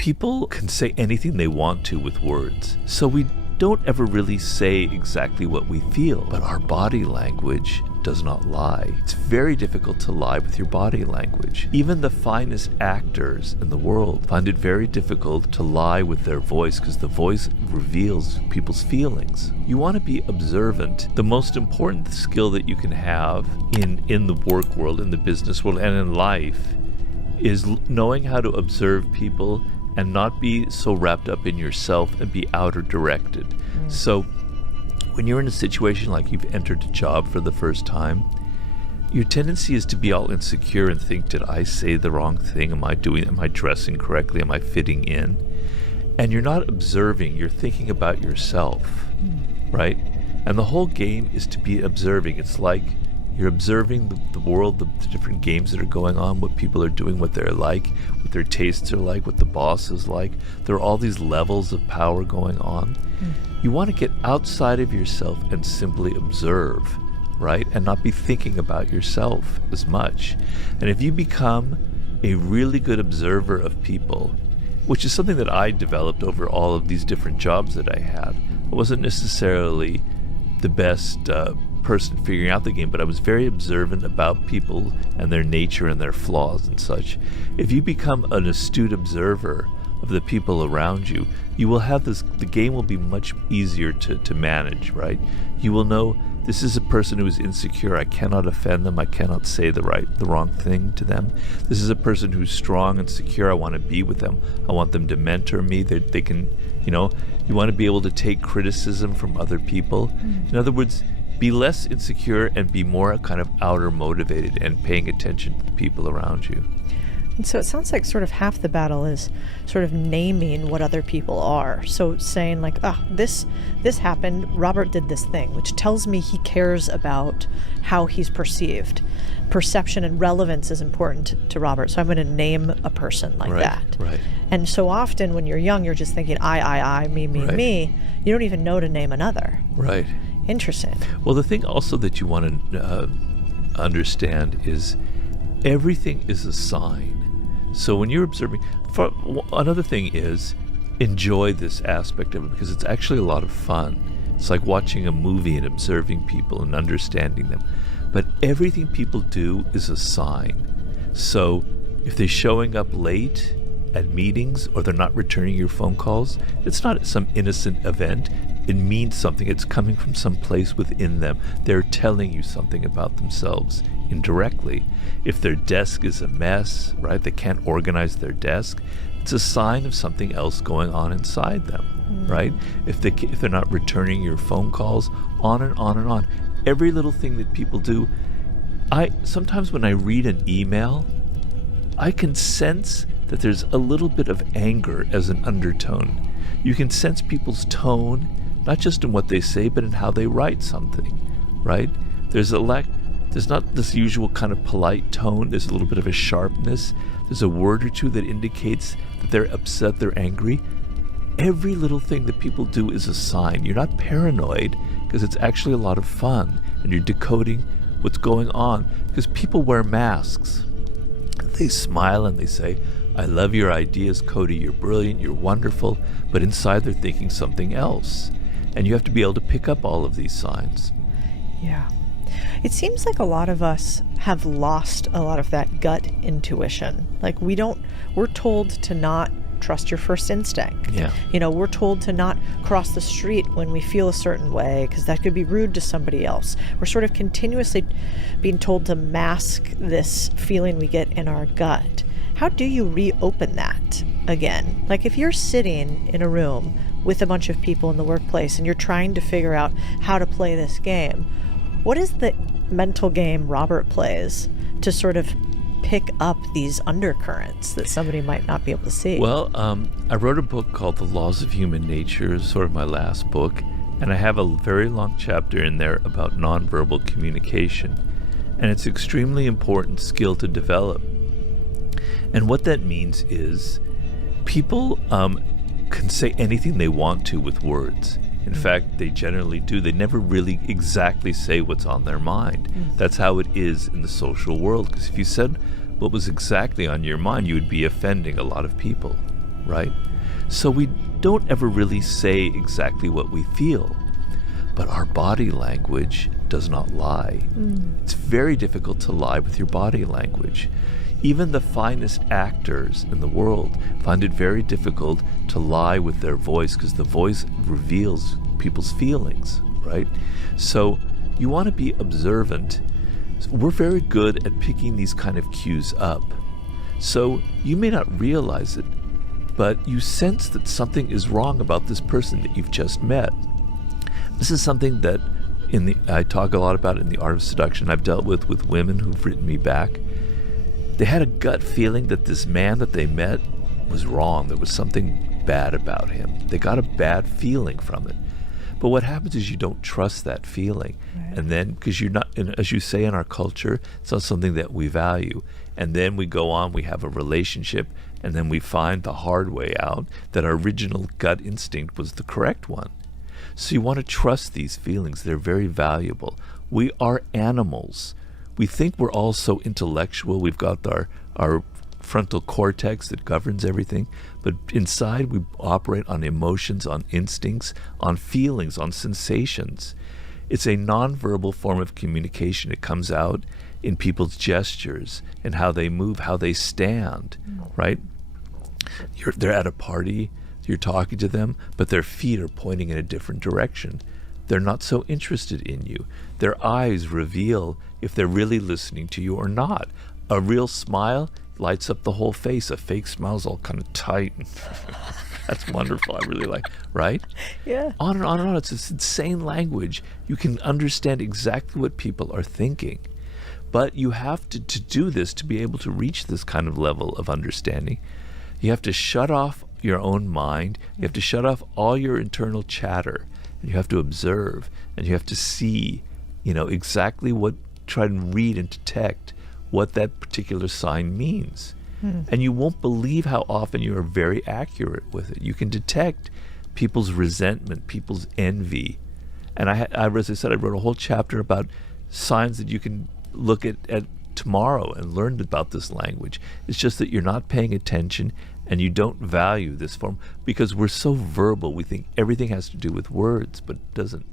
People can say anything they want to with words. So we don't ever really say exactly what we feel, but our body language does not lie. It's very difficult to lie with your body language. Even the finest actors in the world find it very difficult to lie with their voice because the voice reveals people's feelings. You want to be observant. The most important skill that you can have in the work world, in the business world, and in life is knowing how to observe people and not be so wrapped up in yourself and be outer directed. So when you're in a situation like you've entered a job for the first time, your tendency is to be all insecure and think, did I say the wrong thing? Am I dressing correctly? Am I fitting in? And you're not observing, you're thinking about yourself, right? And the whole game is to be observing. It's like you're observing the world, the different games that are going on, what people are doing, what they're like, what their tastes are like, what the boss is like. There are all these levels of power going on. You want to get outside of yourself and simply observe, right? And not be thinking about yourself as much. And if you become a really good observer of people, which is something that I developed over all of these different jobs that I had. I wasn't necessarily the best person figuring out the game, but I was very observant about people and their nature and their flaws and such. If you become an astute observer of the people around you, you will have this, the game will be much easier to manage, right? You will know this is a person who is insecure. I cannot offend them. I cannot say the wrong thing to them. This is a person who's strong and secure. I want to be with them. I want them to mentor me. They can, you want to be able to take criticism from other people. In other words, be less insecure and be more kind of outer motivated and paying attention to the people around you. And so it sounds like sort of half the battle is sort of naming what other people are. So saying like, this happened, Robert did this thing, which tells me he cares about how he's perceived. Perception and relevance is important to Robert. So I'm going to name a person like that. Right. And so often when you're young, you're just thinking, I, me, me. You don't even know to name another. Right. Interesting. Well, the thing also that you want to understand is everything is a sign. So when you're observing, another thing is enjoy this aspect of it because it's actually a lot of fun. It's like watching a movie and observing people and understanding them. But everything people do is a sign. So if they're showing up late at meetings or they're not returning your phone calls, it's not some innocent event. It means something. It's coming from some place within them. They're telling you something about themselves indirectly. If their desk is a mess, right, they can't organize their desk, it's a sign of something else going on inside them, right? If they're not returning your phone calls, on and on and on. Every little thing that people do. Sometimes when I read an email, I can sense that there's a little bit of anger as an undertone. You can sense people's tone, not just in what they say, but in how they write something, right? There's not this usual kind of polite tone. There's a little bit of a sharpness. There's a word or two that indicates that they're upset, they're angry. Every little thing that people do is a sign. You're not paranoid because it's actually a lot of fun and you're decoding what's going on because people wear masks. They smile and they say, I love your ideas, Cody, you're brilliant, you're wonderful, but inside they're thinking something else. And you have to be able to pick up all of these signs. Yeah. It seems like a lot of us have lost a lot of that gut intuition. Like we're told to not trust your first instinct. Yeah. We're told to not cross the street when we feel a certain way because that could be rude to somebody else. We're sort of continuously being told to mask this feeling we get in our gut. How do you reopen that again? Like if you're sitting in a room with a bunch of people in the workplace and you're trying to figure out how to play this game, what is the mental game Robert plays to sort of pick up these undercurrents that somebody might not be able to see? Well, I wrote a book called The Laws of Human Nature, sort of my last book, and I have a very long chapter in there about nonverbal communication. And it's an extremely important skill to develop. And what that means is people can say anything they want to with words. In fact, they generally do. They never really exactly say what's on their mind. That's how it is in the social world. Because if you said what was exactly on your mind, you would be offending a lot of people, right? So we don't ever really say exactly what we feel, but our body language does not lie. It's very difficult to lie with your body language. Even the finest actors in the world find it very difficult to lie with their voice because the voice reveals people's feelings, right? So you want to be observant. We're very good at picking these kind of cues up. So you may not realize it, but you sense that something is wrong about this person that you've just met. This is something that I talk a lot about in The Art of Seduction. I've dealt with women who've written me back. They had a gut feeling that this man that they met was wrong. There was something bad about him. They got a bad feeling from it. But what happens is you don't trust that feeling. Right. And then, because you're not, and as you say in our culture, it's not something that we value. And then we go on, we have a relationship, and then we find the hard way out that our original gut instinct was the correct one. So you want to trust these feelings. They're very valuable. We are animals. We think we're all so intellectual. We've got our frontal cortex that governs everything. But inside we operate on emotions, on instincts, on feelings, on sensations. It's a nonverbal form of communication. It comes out in people's gestures and how they move, how they stand, right? They're at a party. You're talking to them, but their feet are pointing in a different direction. They're not so interested in you. Their eyes reveal if they're really listening to you or not. A real smile lights up the whole face. A fake smile's all kind of tight. That's wonderful. I really like, right? Yeah. On and on and on. It's this insane language. You can understand exactly what people are thinking. But you have to do this, to be able to reach this kind of level of understanding, you have to shut off your own mind. You have to shut off all your internal chatter, and you have to observe, and you have to see, exactly try and read and detect what that particular sign means. And you won't believe how often you are very accurate with it. You can detect people's resentment, people's envy. And as I said, I wrote a whole chapter about signs that you can look at tomorrow and learn about this language. It's just that you're not paying attention and you don't value this form because we're so verbal. We think everything has to do with words, but it doesn't.